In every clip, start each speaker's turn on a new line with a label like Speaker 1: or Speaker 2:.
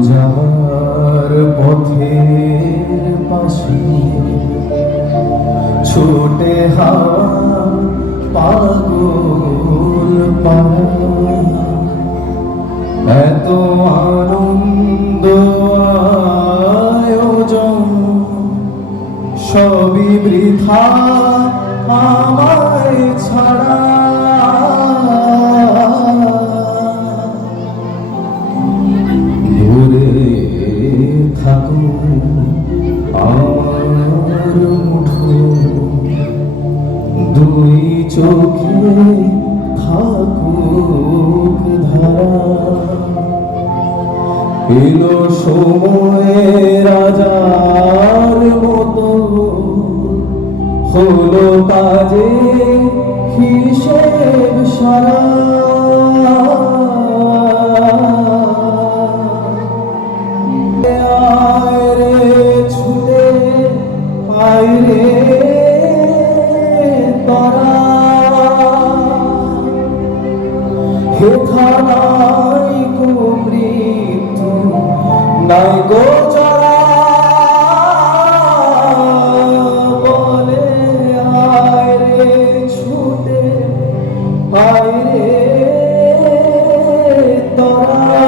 Speaker 1: দেখো যার পথের পাশে ছোটে হাওয়া পাগল এত আনন্দ আয়োজন সবই বৃথা। চোখে থাকুক ধারা এলো সময়ে রাজার মতো হলো কাজে হিসেব সারা ছুটে আয় নাই গো চরা বলে আয় রে, ছুটে আয় রে, তরা।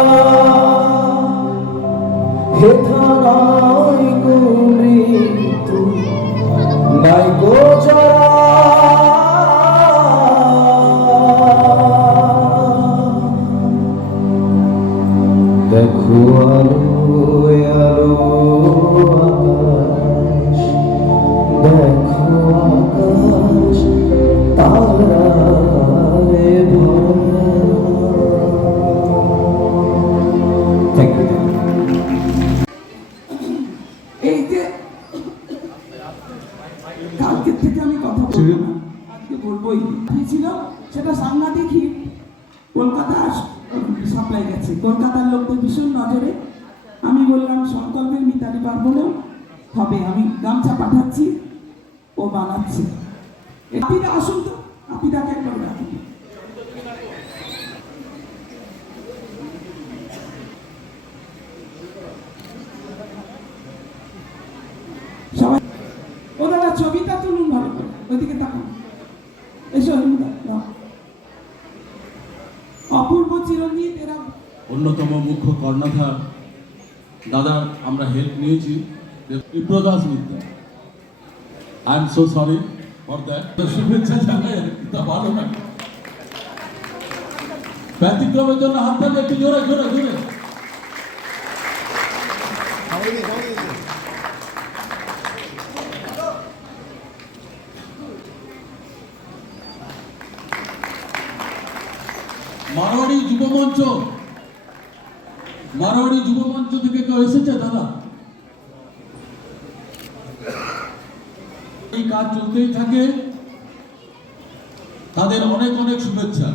Speaker 1: হেথানাই কো মৃত্যু নাই গো চরা দেখো আলো আলো আকাশ দেখো আকাশ তারায় ভরা। থ্যাংক ইউ
Speaker 2: এই যে কালকে থেকে আমি কথা বলব না। আজকে বলবোই ছিল সেটা সাংঘাতিক হিট কলকাতা সাপ্লাই গেছে। কলকাতার লোকদের ভীষণ নজরে আমি বললাম, সংকল্পের মিতালি পারব না। হবে, আমি গামছা পাঠাচ্ছি, ও বানাচ্ছে। আপিদা আসুন তো। আপিদাকে একবার রাখুন সবাই ওনারা ছবিটা তুলুন ভালো করে। ওইদিকে তাকান। এসো অপূর্ব চিরঞ্জিত এরা
Speaker 3: অন্যতম মুখ্য কর্ণধার দাদার আমরা হেল্প নিয়েছি। Biprodas Mitra. I am so sorry for that শুভেচ্ছা জানাই, তা ভালো না। ব্যতিক্রমের জন্য হাত তালে একটু জোরে জোরে জোরে। মারোয়াড়ি যুব মারোয়াড়ি যুব মঞ্চ থেকে কেউ এসেছে, দাদা? এই কাজ চলতেই থাকে। তাদের অনেক অনেক শুভেচ্ছা।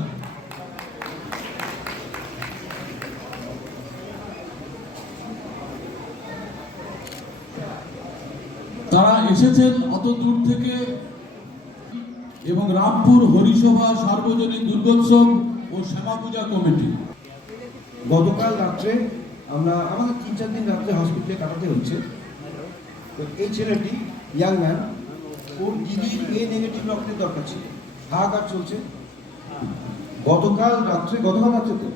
Speaker 3: তারা এসেছেন অত দূর থেকে এবং রামপুর হরিসভা সার্বজনীন দুর্গোৎসব ও শ্যামা পূজা কমিটি।
Speaker 4: গতকাল রাত্রে আমরা, আমাদের তিন চার দিন রাত্রে হসপিটালে কাটাতে হচ্ছে। তো এই ছেলেটি ইয়াং ম্যান ওর দিদির এ নেগেটিভ রক্তের দরকার ছিল। হাহাকার চলছে। গতকাল রাত্রে গতকাল রাত্রে তো,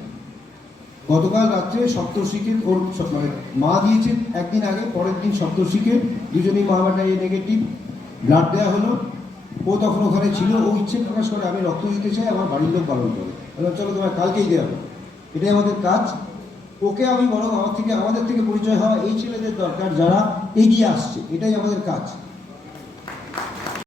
Speaker 4: গতকাল রাত্রে সপ্তর্ষিকে ওর মানে মা দিয়েছে একদিন আগে, পরের দিন সপ্তর্ষিকে, দুজনেই মহামাটা এ নেগেটিভ ব্লাড দেওয়া হলো। ও তখন ওখানে ছিল, ও ইচ্ছে প্রকাশ করে, আমি রক্ত দিতে চাই, আমার বাড়ির লোক পালন করে। চলো তোমার কালকেই দেওয়া হবে। এটাই আমাদের কাজ। ওকে আমি বরং আমার থেকে, আমাদের থেকে পরিচয় হওয়া এই ছেলেদের দরকার যারা এগিয়ে আসছে। এটাই আমাদের কাজ।